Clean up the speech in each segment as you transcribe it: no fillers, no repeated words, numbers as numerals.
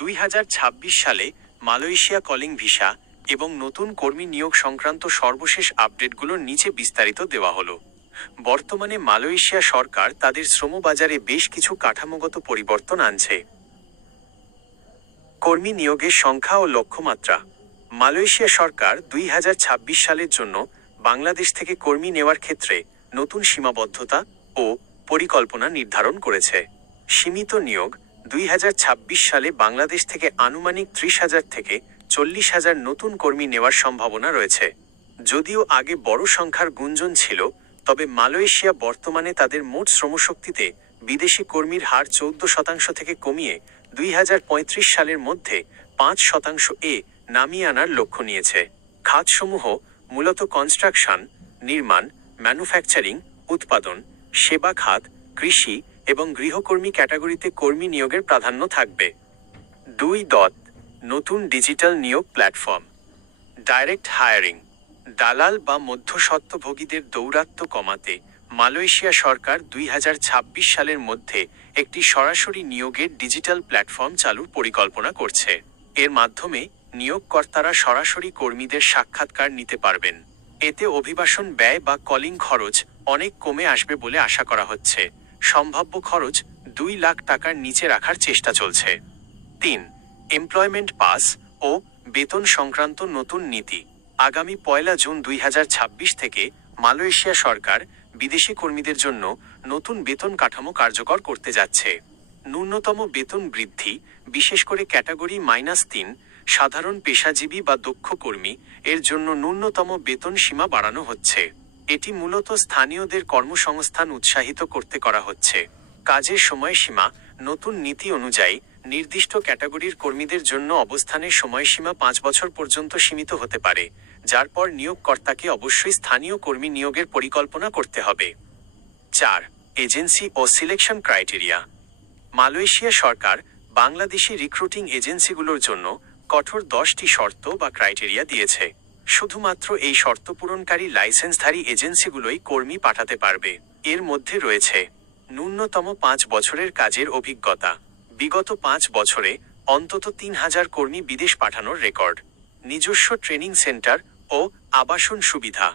2026 সালে Malaysia calling visa এবং নতুন কর্মী নিয়োগ সংক্রান্ত সর্বশেষ আপডেটগুলোর নিচে বিস্তারিত দেওয়া হলো। বর্তমানে মালয়েশিয়া সরকার তাদের শ্রমবাজারে বেশ কিছু কাঠামোগত পরিবর্তন আনছে। কর্মী নিয়োগের সংখ্যা ও লক্ষ্যমাত্রা। মালয়েশিয়া সরকার 2026 সালের জন্য বাংলাদেশ থেকে কর্মী নেওয়ার ক্ষেত্রে নতুন সীমাবদ্ধতা ও পরিকল্পনা নির্ধারণ করেছে। সীমিত নিয়োগ। 2026 সালে বাংলাদেশ থেকে আনুমানিক 30,000 থেকে 40,000 নতুন কর্মী নেওয়ার সম্ভাবনা রয়েছে। যদিও আগে বড় সংখ্যার গুঞ্জন ছিল, তবে মালয়েশিয়া বর্তমানে তাদের মোট শ্রমশক্তিতে বিদেশি কর্মীর হার 14% থেকে কমিয়ে 2035 সালের মধ্যে 5% নামিয়ে আনার লক্ষ্য নিয়েছে। খাতসমূহ মূলত কনস্ট্রাকশন, নির্মাণ, ম্যানুফ্যাকচারিং, উৎপাদন, সেবা খাত, কৃষি এবং গৃহকর্মী ক্যাটাগরিতে কর্মী নিয়োগের প্রাধান্য থাকবে। 2. নতুন ডিজিটাল নিয়োগ প্ল্যাটফর্ম। Direct hiring. দালাল বা মধ্যস্বত্বভোগীদের দৌরাত্ম্য কমাতে মালয়েশিয়া সরকার 2026 সালের মধ্যে একটি সরাসরি নিয়োগের ডিজিটাল প্ল্যাটফর্ম চালুর পরিকল্পনা করছে। এর মাধ্যমে নিয়োগকর্তারা সরাসরি কর্মীদের সাক্ষাৎকার নিতে পারবেন। এতে অভিবাসন ব্যয় বা কলিং খরচ অনেক কমে আসবে বলে আশা করা হচ্ছে। সম্ভাব্য খরচ 2 লাখ টাকার নিচে রাখার চেষ্টা চলছে। 3. এমপ্লয়মেন্ট পাস ও বেতন সংক্রান্ত নতুন নীতি। আগামী 1 জুন 2026 থেকে মালয়েশিয়া সরকার বিদেশি কর্মীদের জন্য নতুন বেতন কাঠামো কার্যকর করতে যাচ্ছে। ন্যূনতম বেতন বৃদ্ধি, বিশেষ করে ক্যাটাগরি -3 সাধারণ পেশাজীবী বা দক্ষ কর্মী এর জন্য ন্যূনতম বেতন সীমা বাড়ানো হচ্ছে। এটি মূলত স্থানীয়দের কর্মসংস্থান উৎসাহিত করতে করা হচ্ছে। কাজের সময়সীমা। নতুন নীতি অনুযায়ী নির্দিষ্ট ক্যাটাগরির কর্মীদের জন্য অবস্থানের সময়সীমা 5 বছর পর্যন্ত সীমিত হতে পারে, যার পর নিয়োগকর্তাকে অবশ্যই স্থানীয় কর্মী নিয়োগের পরিকল্পনা করতে হবে। 4. এজেন্সি ও সিলেকশন ক্রাইটেরিয়া। মালয়েশিয়া সরকার বাংলাদেশি রিক্রুটিং এজেন্সিগুলোর জন্য কঠোর 10টি শর্ত বা ক্রাইটেরিয়া দিয়েছে। শুধুমাত্র এই শর্ত পূরণকারী লাইসেন্সধারী এজেন্সিগুলোই কর্মী পাঠাতে পারবে। এর মধ্যে রয়েছে ন্যূনতম 5 বছরের কাজের অভিজ্ঞতা, বিগত 5 বছরে অন্তত 3,000 কর্মী বিদেশ পাঠানোর রেকর্ড, নিজস্ব ট্রেনিং সেন্টার ও আবাসন সুবিধা।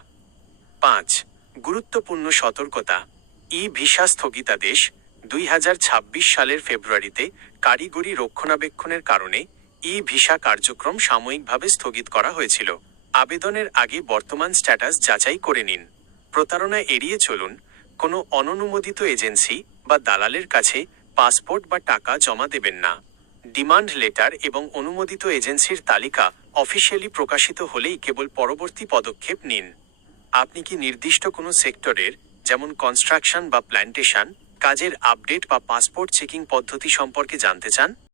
5. গুরুত্বপূর্ণ সতর্কতা। ভিসা স্থগিতাদেশ। 2026 সালের ফেব্রুয়ারিতে কারিগরি রক্ষণাবেক্ষণের কারণে ভিসা কার্যক্রম সাময়িকভাবে স্থগিত করা হয়েছিল। আবেদনের আগে বর্তমান স্ট্যাটাস যাচাই করে নিন। প্রতারণা এড়িয়ে চলুন। কোনো অননুমোদিত এজেন্সি বা দালালের কাছে পাসপোর্ট বা টাকা জমা দেবেন না। ডিমান্ড লেটার এবং অনুমোদিত এজেন্সির তালিকা অফিসিয়ালি প্রকাশিত হলেই কেবল পরবর্তী পদক্ষেপ নিন। আপনি কি নির্দিষ্ট কোনো সেক্টরের, যেমন কনস্ট্রাকশন বা প্ল্যান্টেশন, কাজের আপডেট বা পাসপোর্ট চেকিং পদ্ধতি সম্পর্কে জানতে চান?